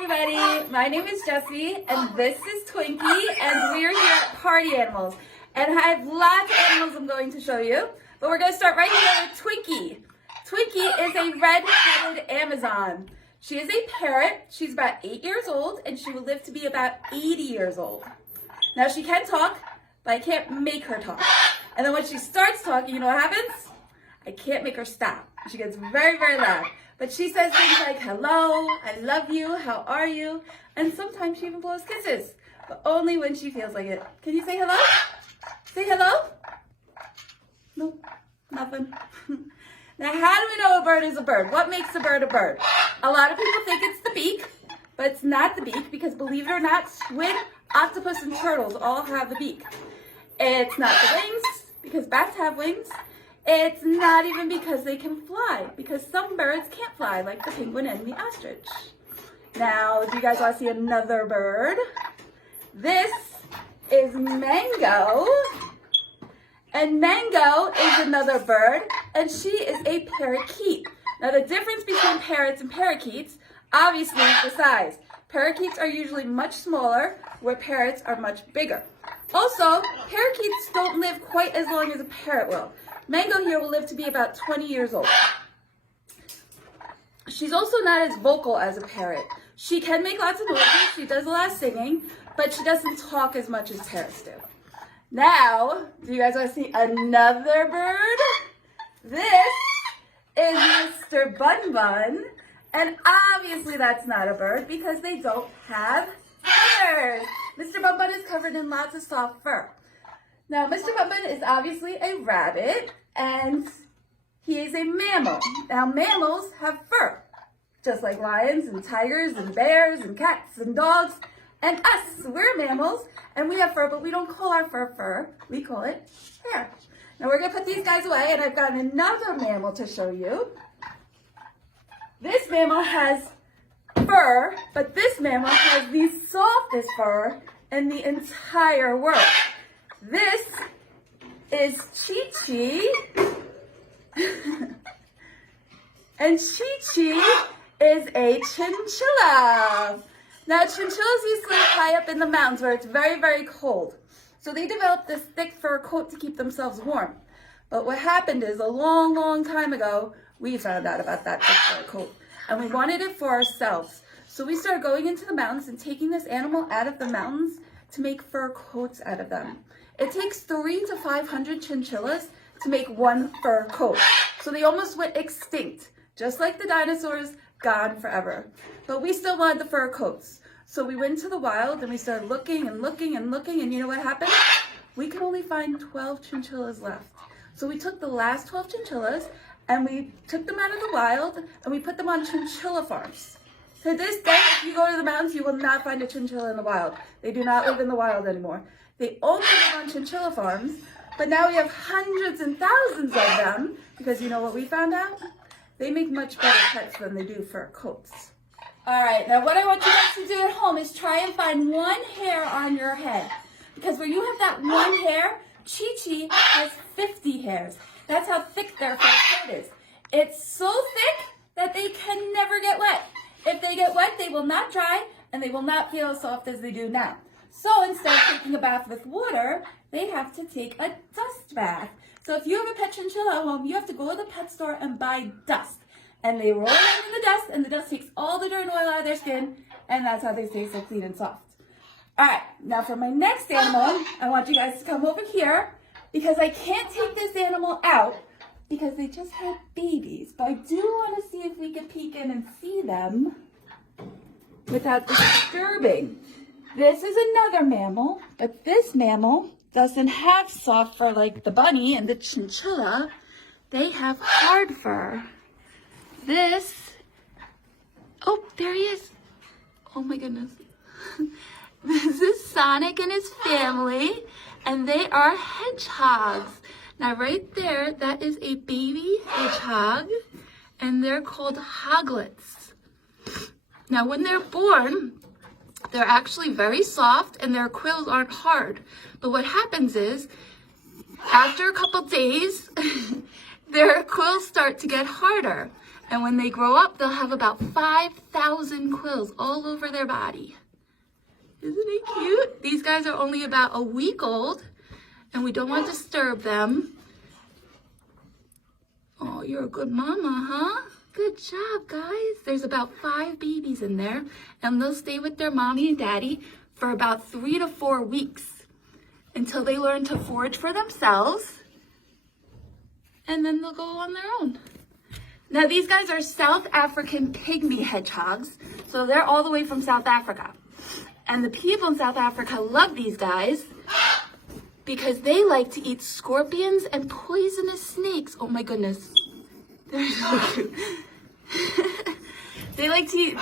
everybody, my name is Jessie and this is Twinkie and we're here at Party Animals and I have lots of animals I'm going to show you, but we're going to start right here with Twinkie. Twinkie is a red-headed Amazon. She is a parrot, she's about 8 years old and she will live to be about 80 years old. Now she can talk, but I can't make her talk. And then when she starts talking, you know what happens? I can't make her stop. She gets very, very loud. But she says things like, hello, I love you, how are you? And sometimes she even blows kisses, but only when she feels like it. Can you say hello? Say hello? Nope, nothing. Now, how do we know a bird is a bird? What makes a bird a bird? A lot of people think it's the beak, but it's not the beak because believe it or not, squid, octopus, and turtles all have the beak. It's not the wings because bats have wings. It's not even because they can fly, because some birds can't fly, like the penguin and the ostrich. Now, do you guys want to see another bird? This is Mango, and Mango is another bird, and she is a parakeet. Now, the difference between parrots and parakeets, obviously, is the size. Parakeets are usually much smaller, where parrots are much bigger. Also, parakeets don't live quite as long as a parrot will. Mango here will live to be about 20 years old. She's also not as vocal as a parrot. She can make lots of noises, she does a lot of singing, but she doesn't talk as much as parrots do. Now, do you guys want to see another bird? This is Mr. Bun Bun, and obviously that's not a bird because they don't have feathers. Mr. Bun Bun is covered in lots of soft fur. Now, Mr. Bun Bun is obviously a rabbit, and he is a mammal. Now, mammals have fur, just like lions and tigers and bears and cats and dogs. And us, we're mammals, and we have fur, but we don't call our fur fur. We call it hair. Now, we're going to put these guys away, and I've got another mammal to show you. This mammal has fur, but this mammal has the softest fur in the entire world. This is Chi-Chi, and Chi-Chi is a chinchilla. Now, chinchillas used to live high up in the mountains where it's very, very cold. So they developed this thick fur coat to keep themselves warm. But what happened is a long, long time ago, we found out about that thick fur coat, and we wanted it for ourselves. So we started going into the mountains and taking this animal out of the mountains to make fur coats out of them. It takes 300 to 500 chinchillas to make one fur coat. So they almost went extinct, just like the dinosaurs, gone forever. But we still wanted the fur coats. So we went to the wild and we started looking and looking and looking, and you know what happened? We could only find 12 chinchillas left. So we took the last 12 chinchillas and we took them out of the wild and we put them on chinchilla farms. To this day, if you go to the mountains, you will not find a chinchilla in the wild. They do not live in the wild anymore. They only live on chinchilla farms, but now we have hundreds and thousands of them because you know what we found out? They make much better pets than they do fur coats. All right, now what I want you guys to do at home is try and find one hair on your head. Because where you have that one hair, Chi-Chi has 50 hairs. That's how thick their fur coat is. It's so thick that they can never get wet. If they get wet, they will not dry and they will not feel as soft as they do now. So instead of taking a bath with water, they have to take a dust bath. So if you have a pet chinchilla at home, you have to go to the pet store and buy dust. And they roll around in the dust, and the dust takes all the dirt and oil out of their skin, and that's how they stay so clean and soft. All right, now for my next animal, I want you guys to come over here because I can't take this animal out because they just had babies. But I do want to see if we can peek in and see them without disturbing. This is another mammal, but this mammal doesn't have soft fur like the bunny and the chinchilla. They have hard fur. This, oh, there he is. Oh my goodness. This is Sonic and his family, and they are hedgehogs. Now right there, that is a baby hedgehog, and they're called hoglets. Now when they're born, they're actually very soft and their quills aren't hard. But what happens is, after a couple days, their quills start to get harder. And when they grow up, they'll have about 5,000 quills all over their body. Isn't he cute? These guys are only about a week old, and we don't want to disturb them. Oh, you're a good mama, huh? Good job, guys. There's about 5 babies in there, and they'll stay with their mommy and daddy for about 3 to 4 weeks until they learn to forage for themselves, and then they'll go on their own. Now, these guys are South African pygmy hedgehogs, so they're all the way from South Africa. And the people in South Africa love these guys because they like to eat scorpions and poisonous snakes. Oh my goodness. They're so cute. They like to eat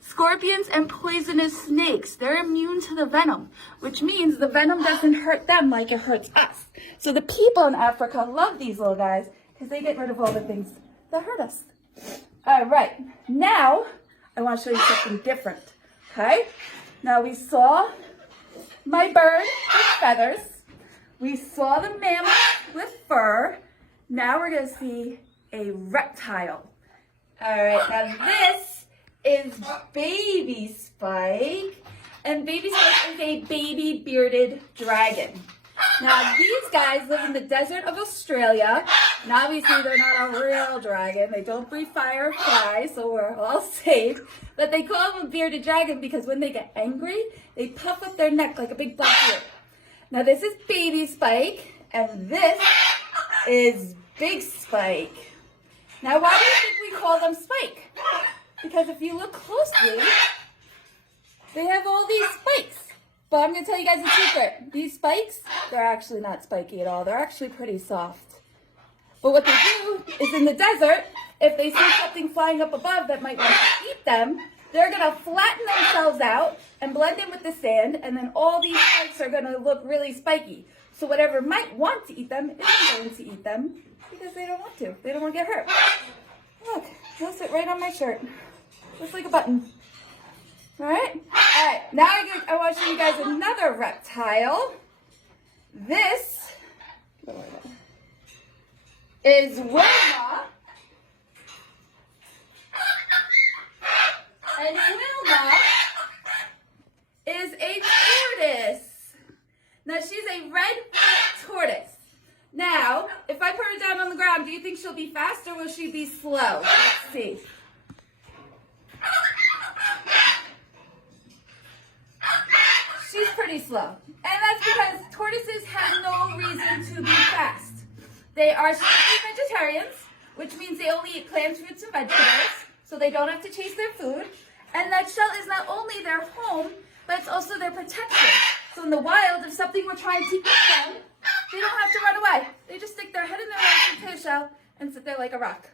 scorpions and poisonous snakes. They're immune to the venom, which means the venom doesn't hurt them like it hurts us. So the people in Africa love these little guys because they get rid of all the things that hurt us. All right, now I want to show you something different, okay? Now we saw my bird with feathers. We saw the mammoth with fur. Now we're gonna see a reptile. All right, now this is Baby Spike. And Baby Spike is a baby bearded dragon. Now these guys live in the desert of Australia. And obviously they're not a real dragon. They don't breathe fire or fly, so we're all safe. But they call them a bearded dragon because when they get angry, they puff up their neck like a big black beard. Now this is Baby Spike, and this is Big Spike. Now why do you think we call them Spike? Because if you look closely, they have all these spikes. But I'm going to tell you guys a secret. These spikes, they're actually not spiky at all. They're actually pretty soft. But what they do is in the desert, if they see something flying up above that might want to eat them, they're going to flatten themselves out and blend in with the sand, and then all these spikes are going to look really spiky. So whatever might want to eat them isn't going to eat them because they don't want to. They don't want to get hurt. Look, they'll sit right on my shirt. Just like a button. All right? All right, now I want to show you guys another reptile. This is Wilma. And Wilma is a tortoise. Now, she's a red-foot tortoise. Now, if I put her down on the ground, do you think she'll be fast or will she be slow? Let's see. She's pretty slow. And that's because tortoises have no reason to be fast. They are strictly vegetarians, which means they only eat plants, fruits, and vegetables, so they don't have to chase their food. And that shell is not only their home, but it's also their protection. So in the wild, if something were trying to eat them, they don't have to run away. They just stick their head in their mouth into the shell and sit there like a rock.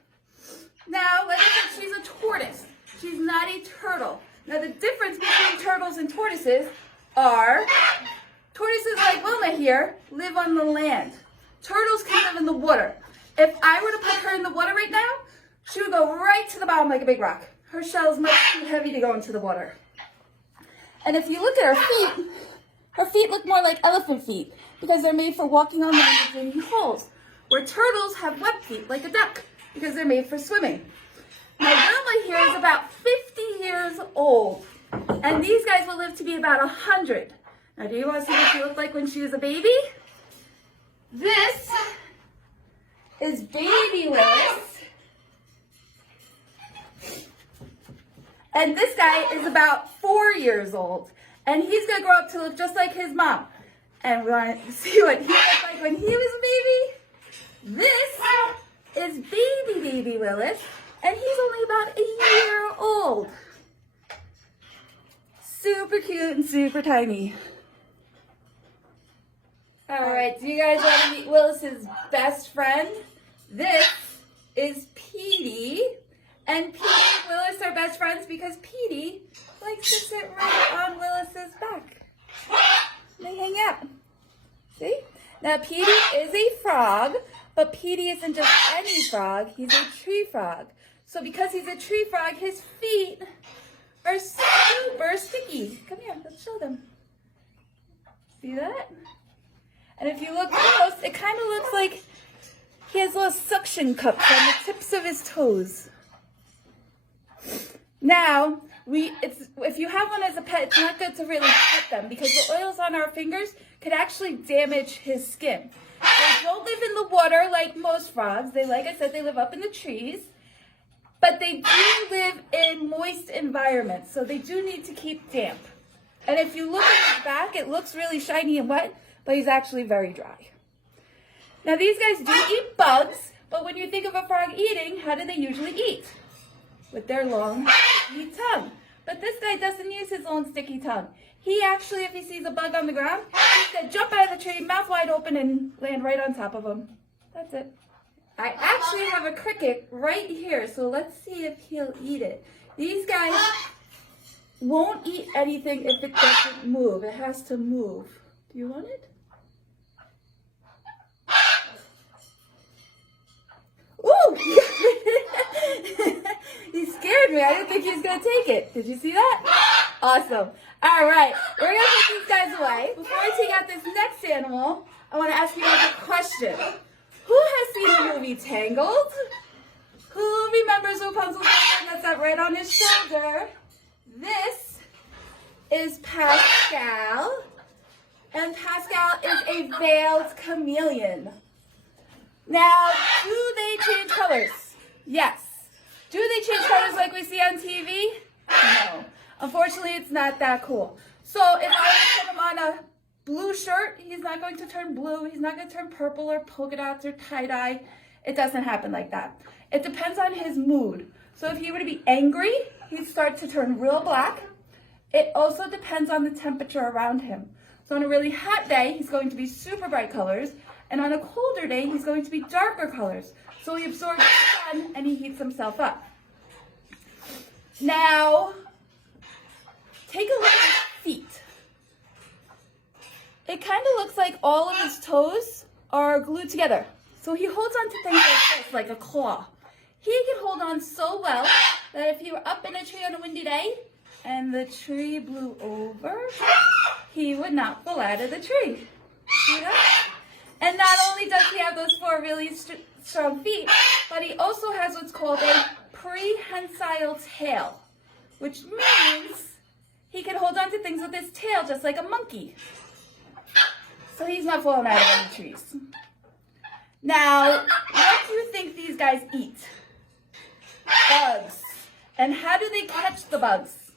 Now, like I said, she's a tortoise. She's not a turtle. Now, the difference between turtles and tortoises are tortoises like Wilma here live on the land. Turtles can live in the water. If I were to put her in the water right now, she would go right to the bottom like a big rock. Her shell is much too heavy to go into the water. And if you look at her feet look more like elephant feet because they're made for walking on land and digging holes, where turtles have web feet like a duck because they're made for swimming. Now, Wilma here is about 50 years old, and these guys will live to be about 100. Now, do you want to see what she looked like when she was a baby? This is Baby Willis, and this guy is about 4 years old, and he's going to grow up to look just like his mom. And we want to see what he looked like when he was a baby. This is Baby Willis, and he's only about a year old. Super cute and super tiny. All right, do you guys want to meet Willis's best friend? This is Petey. And Petey and Willis are best friends because Petey likes to sit right on Willis's back. They hang out. See? Now, Petey is a frog, but Petey isn't just any frog. He's a tree frog. So because he's a tree frog, his feet are super sticky. Come here, let's show them. See that? And if you look close, it kind of looks like he has little suction cups on the tips of his toes. Now, if you have one as a pet, it's not good to really pet them because the oils on our fingers could actually damage his skin. They don't live in the water like most frogs. They, like I said, they live up in the trees. But they do live in moist environments, so they do need to keep damp. And if you look at his back, it looks really shiny and wet, but he's actually very dry. Now, these guys do eat bugs, but when you think of a frog eating, how do they usually eat? With their long, sticky tongue. But this guy doesn't use his long, sticky tongue. He actually, if he sees a bug on the ground, he's going to jump out of the tree, mouth wide open, and land right on top of him. That's it. I actually have a cricket right here, so let's see if he'll eat it. These guys won't eat anything if it doesn't move. It has to move. Do you want it? Ooh! He scared me. I didn't think he was going to take it. Did you see that? Awesome. All right. We're going to put these guys away. Before I take out this next animal, I want to ask you guys a question. Who has seen the movie Tangled? Who remembers Rapunzel's boyfriend that's that right on his shoulder? This is Pascal. And Pascal is a veiled chameleon. Now, do they change colors? Yes. Do they change colors like we see on TV? No. Unfortunately, it's not that cool. So if I were to put him on a blue shirt, he's not going to turn blue. He's not going to turn purple or polka dots or tie-dye. It doesn't happen like that. It depends on his mood. So if he were to be angry, he'd start to turn real black. It also depends on the temperature around him. So on a really hot day, he's going to be super bright colors. And on a colder day, he's going to be darker colors. So he absorbs the sun and he heats himself up. Now, take a look at his feet. It kind of looks like all of his toes are glued together. So he holds on to things like this, like a claw. He can hold on so well that if he were up in a tree on a windy day and the tree blew over, he would not fall out of the tree. See that? And not only does he have those four really strong feet, but he also has what's called a prehensile tail, which means he can hold on to things with his tail just like a monkey. So he's not falling out of any trees. Now, what do you think these guys eat? Bugs. And how do they catch the bugs?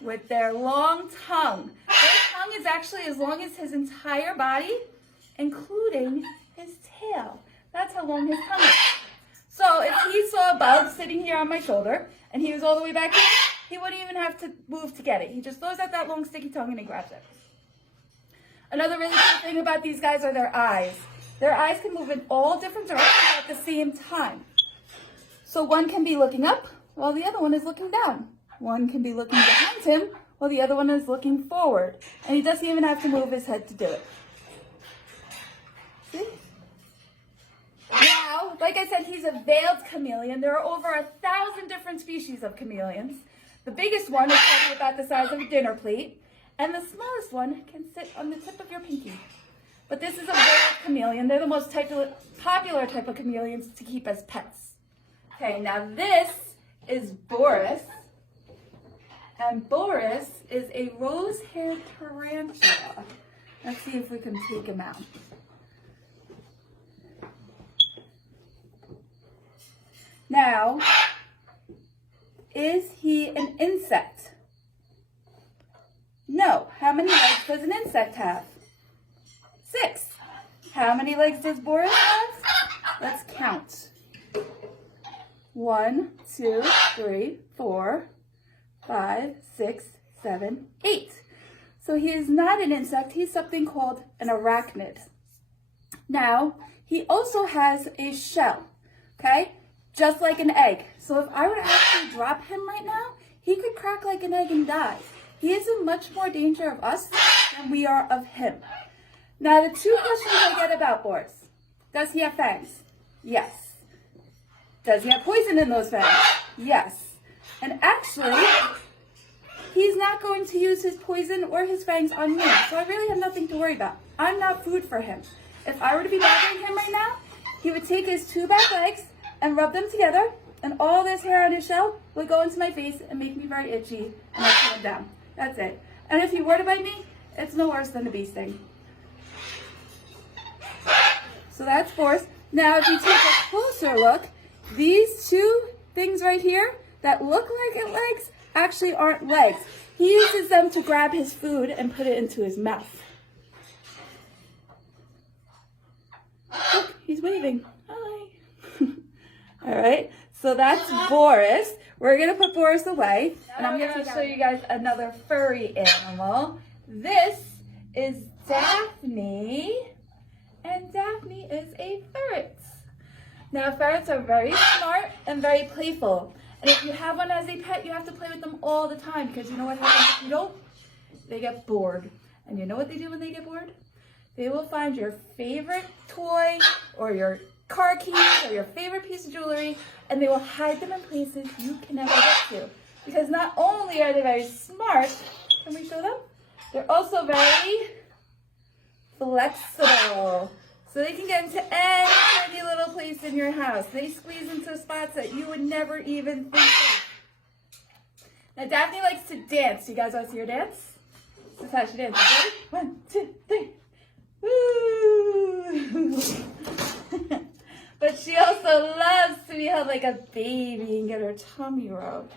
With their long tongue. Their tongue is actually as long as his entire body, including his tail. That's how long his tongue is. So if he saw a bug sitting here on my shoulder, and he was all the way back here, he wouldn't even have to move to get it. He just throws out that long sticky tongue and he grabs it. Another really cool thing about these guys are their eyes. Their eyes can move in all different directions at the same time. So one can be looking up while the other one is looking down. One can be looking behind him while the other one is looking forward. And he doesn't even have to move his head to do it. See? Now, like I said, he's a veiled chameleon. There are over 1,000 different species of chameleons. The biggest one is probably about the size of a dinner plate. And the smallest one can sit on the tip of your pinky. But this is a veiled chameleon. They're the most popular type of chameleons to keep as pets. Okay, now this is Boris. And Boris is a rose-haired tarantula. Let's see if we can take him out. Now, is he an insect? No. How many legs does an insect have? 6. How many legs does Boris have? Let's count. 1, 2, 3, 4, 5, 6, 7, 8. So he is not an insect. He's something called an arachnid. Now, he also has a shell, okay? Just like an egg. So if I were to actually drop him right now, he could crack like an egg and die. He is in much more danger of us than we are of him. Now, the 2 questions I get about Boris. Does he have fangs? Yes. Does he have poison in those fangs? Yes. And actually, he's not going to use his poison or his fangs on me. So I really have nothing to worry about. I'm not food for him. If I were to be bothering him right now, he would take his 2 back legs and rub them together and all this hair on his shell would go into my face and make me very itchy, and I'd put him down. That's it. And if he were to bite me, it's no worse than a bee sting. So that's Boris. Now, if you take a closer look, these two things right here that look like legs actually aren't legs. He uses them to grab his food and put it into his mouth. Look, he's waving. Hi. All right, so that's Boris. We're gonna put Boris away, and I'm gonna show you guys another furry animal. This is Daphne, and Daphne is a ferret. Now, ferrets are very smart and very playful. And if you have one as a pet, you have to play with them all the time, because you know what happens if you don't? They get bored. And you know what they do when they get bored? They will find your favorite toy or your car keys or your favorite piece of jewelry, and they will hide them in places you can never get to. Because not only are they very smart, can we show them? They're also very flexible. So they can get into any tiny little place in your house. They squeeze into spots that you would never even think of. Now, Daphne likes to dance. You guys want to see her dance? This is how she dances. Ready? 1, 2, 3. Woo! But she also loves to be held like a baby and get her tummy rubbed.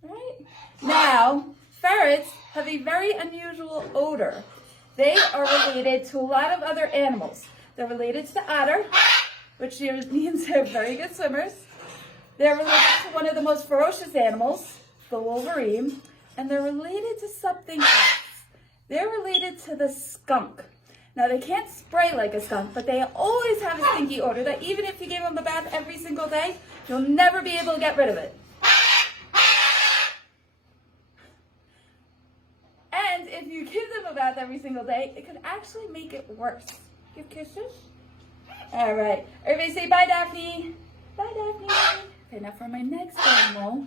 Right? Now, ferrets have a very unusual odor. They are related to a lot of other animals. They're related to the otter, which means they're very good swimmers. They're related to one of the most ferocious animals, the wolverine, and they're related to something else. They're related to the skunk. Now, they can't spray like a skunk, but they always have a stinky odor that even if you gave them a bath every single day, you'll never be able to get rid of it. And if you give them a bath every single day, it could actually make it worse. Give kisses. All right. Everybody say bye, Daphne. Bye, Daphne. Okay, now for my next animal,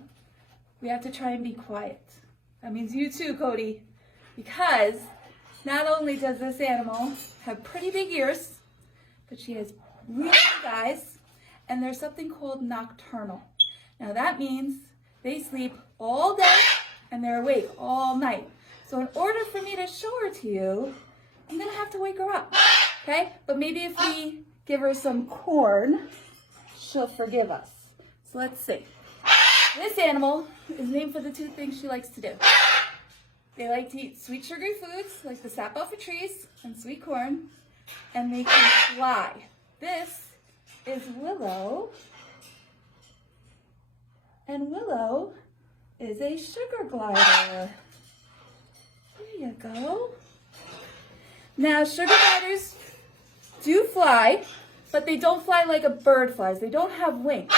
we have to try and be quiet. That means you too, Cody. Because not only does this animal have pretty big ears, but she has really big eyes, and there's something called nocturnal. Now that means they sleep all day and they're awake all night. So in order for me to show her to you, I'm gonna have to wake her up, okay? But maybe if we give her some corn, she'll forgive us. So let's see. This animal is named for the two things she likes to do. They like to eat sweet sugary foods, like the sap off of trees and sweet corn, and they can fly. This is Willow, and Willow is a sugar glider. There you go. Now, sugar gliders do fly, but they don't fly like a bird flies. They don't have wings.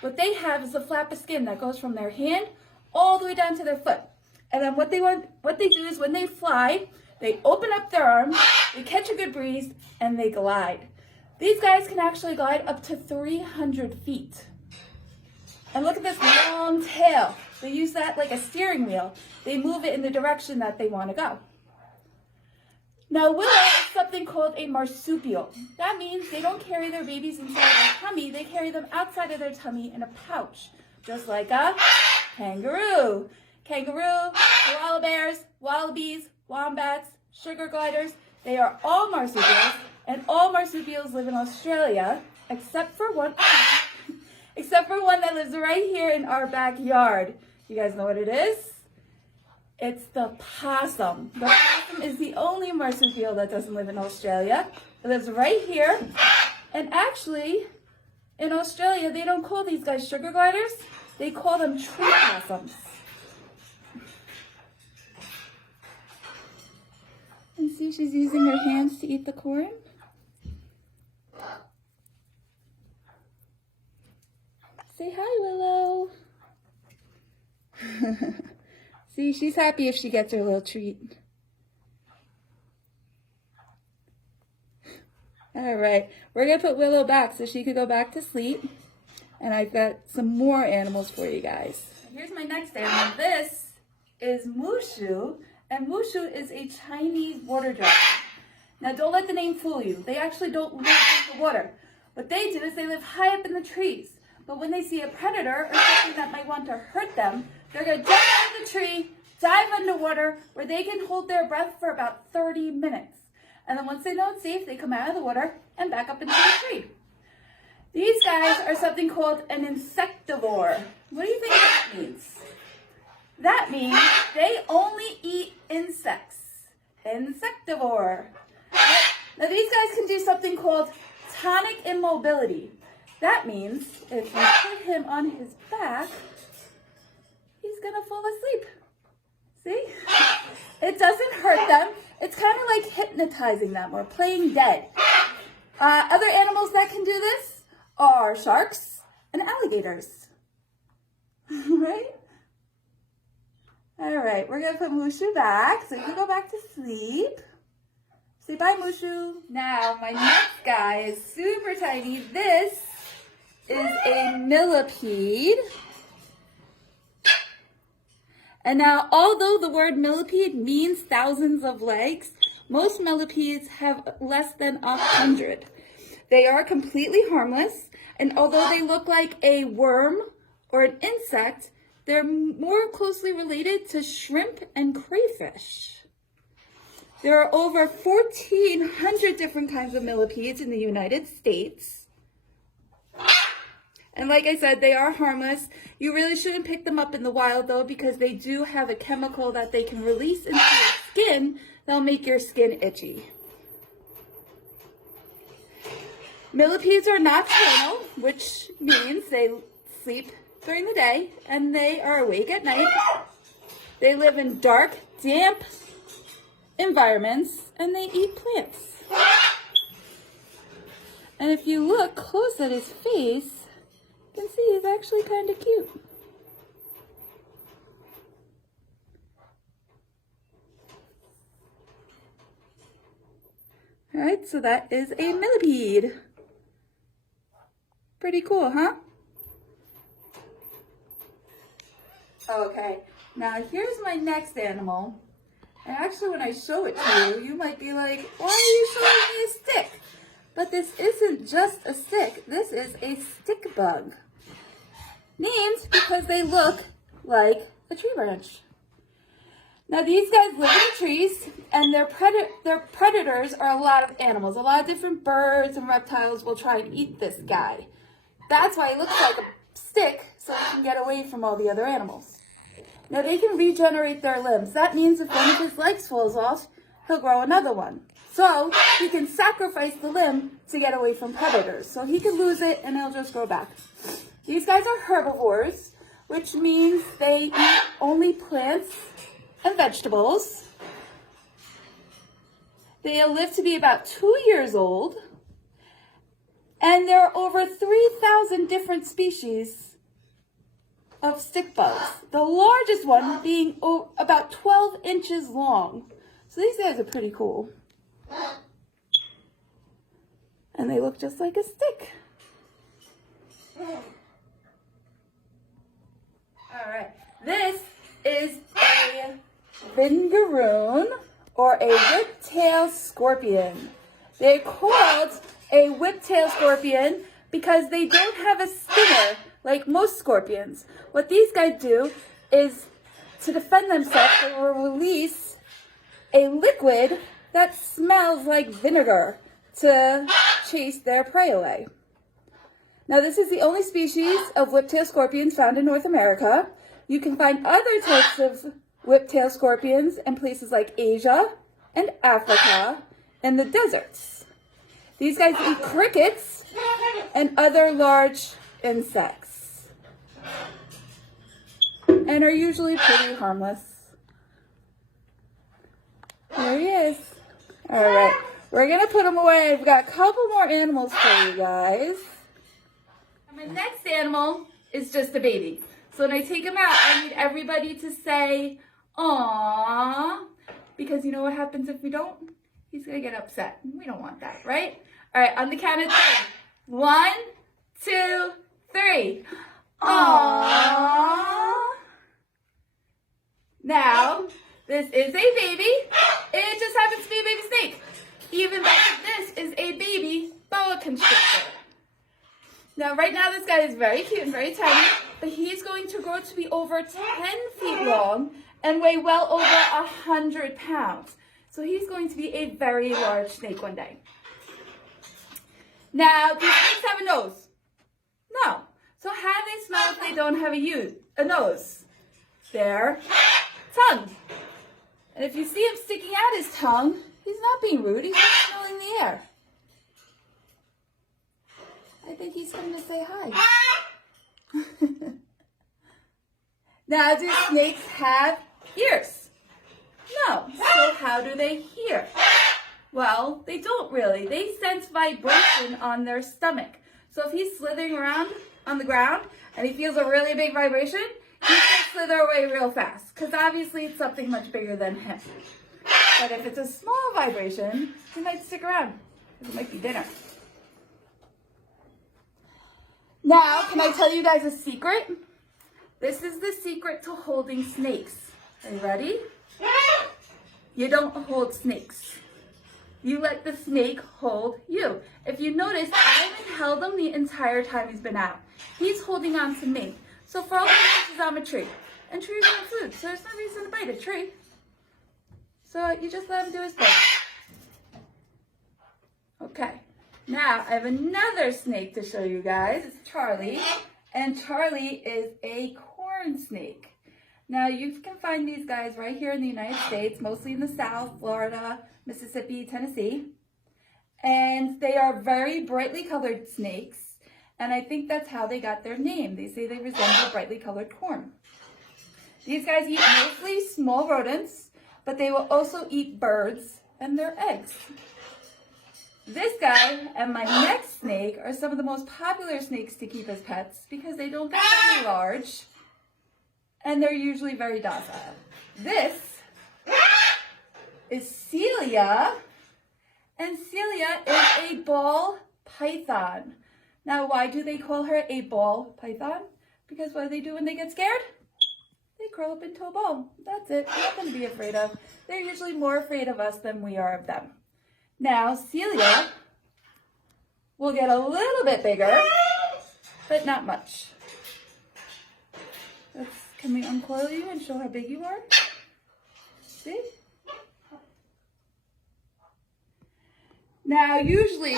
What they have is a flap of skin that goes from their hand all the way down to their foot. And then what they do is when they fly, they open up their arms, they catch a good breeze, and they glide. These guys can actually glide up to 300 feet. And look at this long tail. They use that like a steering wheel. They move it in the direction that they want to go. Now, Willow is something called a marsupial. That means they don't carry their babies inside their tummy. They carry them outside of their tummy in a pouch, just like a kangaroo. Kangaroo, koala bears, wallabies, wombats, sugar gliders, they are all marsupials, and all marsupials live in Australia, except for one that lives right here in our backyard. You guys know what it is? It's the possum. The possum is the only marsupial that doesn't live in Australia. It lives right here. And actually, in Australia, they don't call these guys sugar gliders. They call them tree possums. And see, she's using her hands to eat the corn. Say hi, Willow. See, she's happy if she gets her little treat. All right, we're gonna put Willow back so she could go back to sleep. And I've got some more animals for you guys. Here's my next animal. This is Mushu, and Mushu is a Chinese water dragon. Now, don't let the name fool you. They actually don't live in the water. What they do is they live high up in the trees. But when they see a predator or something that might want to hurt them, they're going to jump out of the tree, dive underwater, where they can hold their breath for about 30 minutes. And then once they know it's safe, they come out of the water and back up into the tree. These guys are something called an insectivore. What do you think that means? That means they only eat insects. Insectivore. Now these guys can do something called tonic immobility. That means if you put him on his back, he's gonna fall asleep. See? It doesn't hurt them. It's kind of like hypnotizing them or playing dead. Other animals that can do this are sharks and alligators. Right? All right, we're gonna put Mushu back so you can go back to sleep. Say bye, Mushu. Now, my next guy is super tiny. This is a millipede. And now, although the word millipede means thousands of legs, most millipedes have less than 100. They are completely harmless, and although they look like a worm or an insect, they're more closely related to shrimp and crayfish. There are over 1,400 different kinds of millipedes in the United States. And like I said, they are harmless. You really shouldn't pick them up in the wild though, because they do have a chemical that they can release into your skin that'll make your skin itchy. Millipedes are nocturnal, which means they sleep during the day and they are awake at night. They live in dark, damp environments and they eat plants. And if you look close at his face, you can see he's actually kind of cute. All right, so that is a millipede. Pretty cool, huh? Okay, now here's my next animal. And actually when I show it to you, you might be like, why are you showing me a stick? But this isn't just a stick, this is a stick bug. Named because they look like a tree branch. Now these guys live in the trees and their predators are a lot of animals. A lot of different birds and reptiles will try and eat this guy. That's why he looks like a stick, so he can get away from all the other animals. Now they can regenerate their limbs. That means if one of his legs falls off, he'll grow another one. So he can sacrifice the limb to get away from predators. So he can lose it and he'll just grow back. These guys are herbivores, which means they eat only plants and vegetables. They'll live to be about 2 years old. And there are over 3,000 different species of stick bugs. The largest one being about 12 inches long. So these guys are pretty cool. And they look just like a stick. All right, this is a vingaroon or a whiptail scorpion. They're called a whiptail scorpion because they don't have a stinger like most scorpions. What these guys do is, to defend themselves, they will release a liquid that smells like vinegar to chase their prey away. Now this is the only species of whiptail scorpions found in North America. You can find other types of whiptail scorpions in places like Asia and Africa and the deserts. These guys eat crickets and other large insects and are usually pretty harmless. There he is. All right, we're gonna put him away. We've got a couple more animals for you guys. My next animal is just a baby. So when I take him out, I need everybody to say, "Aww," because you know what happens if we don't? He's gonna get upset. We don't want that, right? All right, on the count of 3. 1, 2, 3. Aww. Now, this is a baby. It just happens to be a baby snake. Even though this is a baby boa constrictor. Now, right now, this guy is very cute and very tiny, but he's going to grow to be over 10 feet long and weigh well over 100 pounds. So he's going to be a very large snake one day. Now, do snakes have a nose? No. So how do they smell if they don't have a nose? Their tongue. And if you see him sticking out his tongue, he's not being rude, he's just smelling the air. I think he's coming to say hi. Now, do snakes have ears? No. So how do they hear? Well, they don't really. They sense vibration on their stomach. So if he's slithering around on the ground and he feels a really big vibration, he can slither away real fast because obviously it's something much bigger than him. But if it's a small vibration, he might stick around because it might be dinner. Now, can I tell you guys a secret? This is the secret to holding snakes. Are you ready? You don't hold snakes. You let the snake hold you. If you notice, I haven't held him the entire time he's been out. He's holding on to me. So for all the reasons, I'm a tree. And trees are food, so there's no reason to bite a tree. So you just let him do his thing. Okay. Now, I have another snake to show you guys. It's Charlie. And Charlie is a corn snake. Now, you can find these guys right here in the United States, mostly in the South, Florida, Mississippi, Tennessee. And they are very brightly colored snakes. And I think that's how they got their name. They say they resemble brightly colored corn. These guys eat mostly small rodents, but they will also eat birds and their eggs. This guy and my next snake are some of the most popular snakes to keep as pets because they don't get very large and they're usually very docile. This is Celia, and Celia is a ball python. Now, why do they call her a ball python? Because what do they do when they get scared? They curl up into a ball. That's it. Nothing to be afraid of. They're usually more afraid of us than we are of them. Now, Celia will get a little bit bigger, but not much. Can we uncoil you and show how big you are? See? Now, usually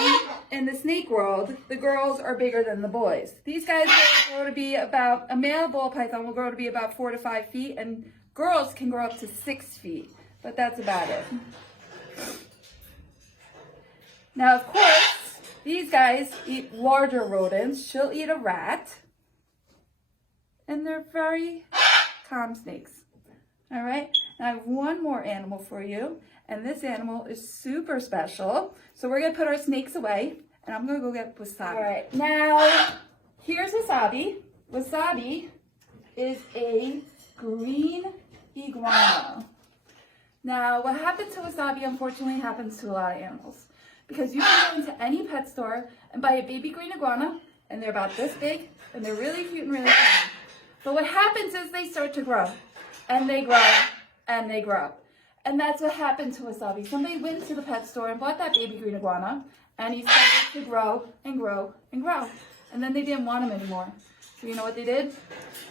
in the snake world, the girls are bigger than the boys. These guys will grow to be about, a male ball python will grow to be about 4 to 5 feet, and girls can grow up to 6 feet, but that's about it. Now, of course, these guys eat larger rodents. She'll eat a rat. And they're very calm snakes. All right? Now, I have one more animal for you. And this animal is super special. So we're going to put our snakes away. And I'm going to go get Wasabi. All right. Now, here's Wasabi. Wasabi is a green iguana. Now, what happened to Wasabi, unfortunately, happens to a lot of animals. Because you can go into any pet store and buy a baby green iguana, and they're about this big, and they're really cute and really tiny. But what happens is they start to grow, and they grow, and they grow. And that's what happened to Wasabi. Somebody went to the pet store and bought that baby green iguana, and he started to grow and grow and grow. And then they didn't want him anymore. So you know what they did?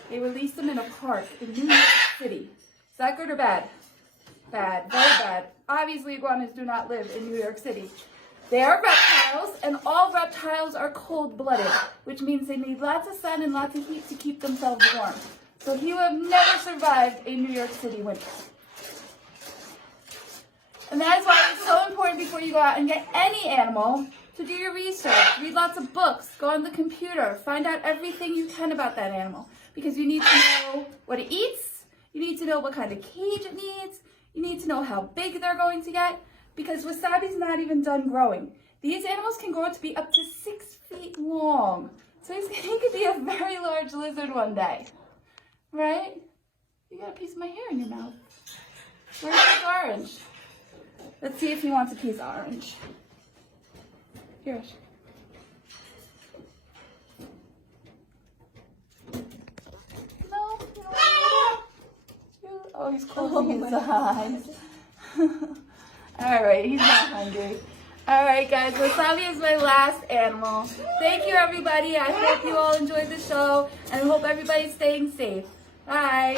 They released him in a park in New York City. Is that good or bad? Bad, very bad. Obviously, iguanas do not live in New York City. They are reptiles, and all reptiles are cold-blooded, which means they need lots of sun and lots of heat to keep themselves warm. So he would have never survived a New York City winter. And that is why it's so important before you go out and get any animal to do your research, read lots of books, go on the computer, find out everything you can about that animal. Because you need to know what it eats, you need to know what kind of cage it needs, you need to know how big they're going to get. Because Wasabi's not even done growing. These animals can grow to be up to 6 feet long. So he could be a very large lizard one day. Right? You got a piece of my hair in your mouth. Where's this orange? Let's see if he wants a piece of orange. Here. No? You don't want to. Oh, he's closing his eyes. All right, he's not hungry. Alright guys, Wasabi is my last animal. Thank you everybody. I hope you all enjoyed the show and I hope everybody's staying safe. Bye.